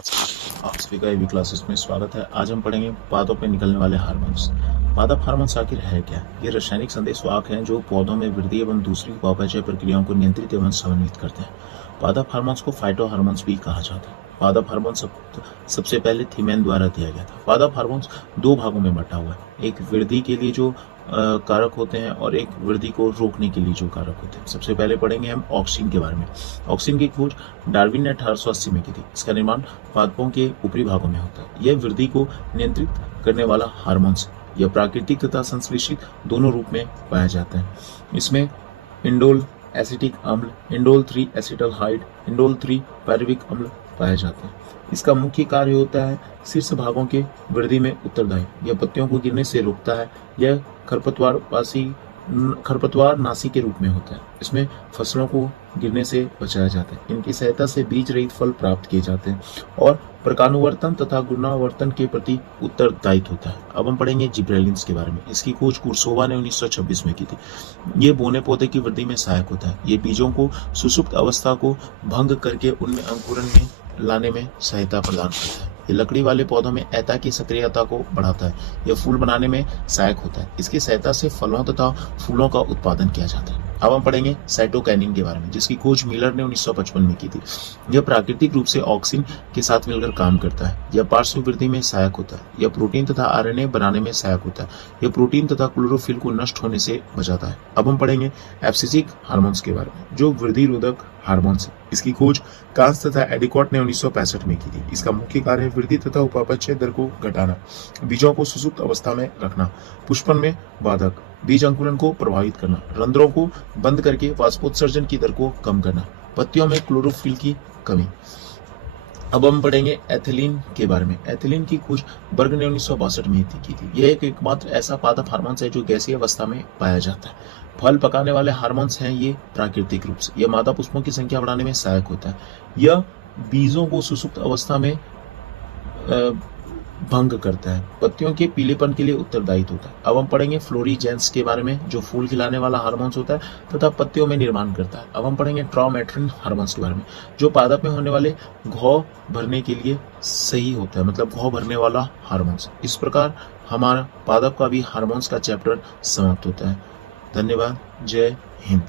नमस्कार, आप सभी का EV क्लासेस में स्वागत है। आज हम पढ़ेंगे पादों में निकलने वाले हार्मोन्स। पादप हार्मोन्स आखिर है क्या? ये रासायनिक संदेशवाहक हैं जो पौधों में वृद्धि एवं दूसरी उपापचय प्रक्रियाओं को नियंत्रित एवं समन्वित करते हैं। पादप हार्मोन्स को फाइटो हार्मोन्स भी कहा जाता है। पादप हार्मोन सबसे पहले थीमेन द्वारा दिया गया था। पादप हार्मोन्स दो भागों में बटा हुआ है, एक वृद्धि के लिए जो कारक होते हैं और एक वृद्धि को रोकने के लिए जो कारक होते हैं। सबसे पहले पढ़ेंगे हम ऑक्सिन के बारे में। ऑक्सिन की खोज डार्विन ने 1880 में की थी। इसका निर्माण पादपों के ऊपरी भागों में होता है। यह वृद्धि को नियंत्रित करने वाला हार्मोन्स है। यह प्राकृतिक तथा संश्लेषित दोनों रूप में पाया जाता है। इसमें इंडोल एसिटिक अम्ल, इंडोल 3 एसिटल्हाइड, इंडोल 3 पायरुविक अम्ल पाए जाते हैं। इसका मुख्य कार्य होता है शीर्ष भागों के वृद्धि में उत्तरदायी। यह पत्तियों को गिरने से रोकता है। यह खरपतवार नाशी के रूप में होता है। इसमें फसलों को गिरने से बचाया जाता है। इनकी सहायता से बीज रहित फल प्राप्त किए जाते हैं और प्रकानुवर्तन तथा गुणावर्तन के प्रति उत्तरदायित्व होता है। अब हम पढ़ेंगे जिब्रेलिन्स के बारे में। इसकी खोज कुर्सोवा ने 1926 में की थी। ये बोने पौधे की वृद्धि में सहायक होता है। ये बीजों को सुसुप्त अवस्था को भंग करके उनमें अंकुरण में लाने में सहायता प्रदान करता है। ये लकड़ी वाले पौधों में ऐता की सक्रियता को बढ़ाता है। यह फूल बनाने में सहायक होता है। इसकी सहायता से फलों तथा फूलों का उत्पादन किया जाता है। अब हम पढ़ेंगे साइटोकाइनिन के बारे में, जिसकी खोज मिलर ने 1955 में की थी। यह प्राकृतिक रूप से ऑक्सिन के साथ मिलकर काम करता है। यह पार्श्व वृद्धि में सहायक होता है। यह प्रोटीन तथा आरएनए बनाने में सहायक होता है। यह प्रोटीन तथा क्लोरोफिल को नष्ट होने से बचाता है। अब हम पढ़ेंगे एब्सिसिक हार्मोन्स के बारे में, जो वृद्धि रोधक हार्मोन्स है। इसकी खोज कांस तथा एडिकॉट ने 1965 में की थी। इसका मुख्य कार्य वृद्धि तथा उपापचय दर को घटाना, बीजों को सुसुप्त अवस्था में रखना, पुष्पन में बाधक, बीज अंकुरण को प्रभावित करना, रंध्रों को बंद करके वाष्पोत्सर्जन की दर को कम करना, पत्तियों में क्लोरोफिल की कमी। अब हम पढ़ेंगे एथिलीन के बारे में। एथिलीन की खोज बर्ग ने 1962 में की थी। यह एकमात्र ऐसा पादप हार्मोन्स है जो गैसीय अवस्था में पाया जाता है। फल पकाने वाले हार्मोन्स हैं ये प्राकृतिक रूप से। यह मादा पुष्पों की संख्या बढ़ाने में सहायक होता है। यह बीजों को सुसुप्त अवस्था में भंग करता है। पत्तियों के पीलेपन के लिए उत्तरदायी होता है। अब हम पढ़ेंगे फ्लोरीजेंस के बारे में, जो फूल खिलाने वाला हार्मोन्स होता है तथा पत्तियों में निर्माण करता है। अब हम पढ़ेंगे ट्रामेट्रिन हार्मोन्स के बारे में, जो पादप में होने वाले घाव भरने के लिए सही होता है, मतलब घाव भरने वाला हार्मोन्स। इस प्रकार हमारा पादप का भी हार्मोन्स का चैप्टर समाप्त होता है। धन्यवाद। जय हिंद।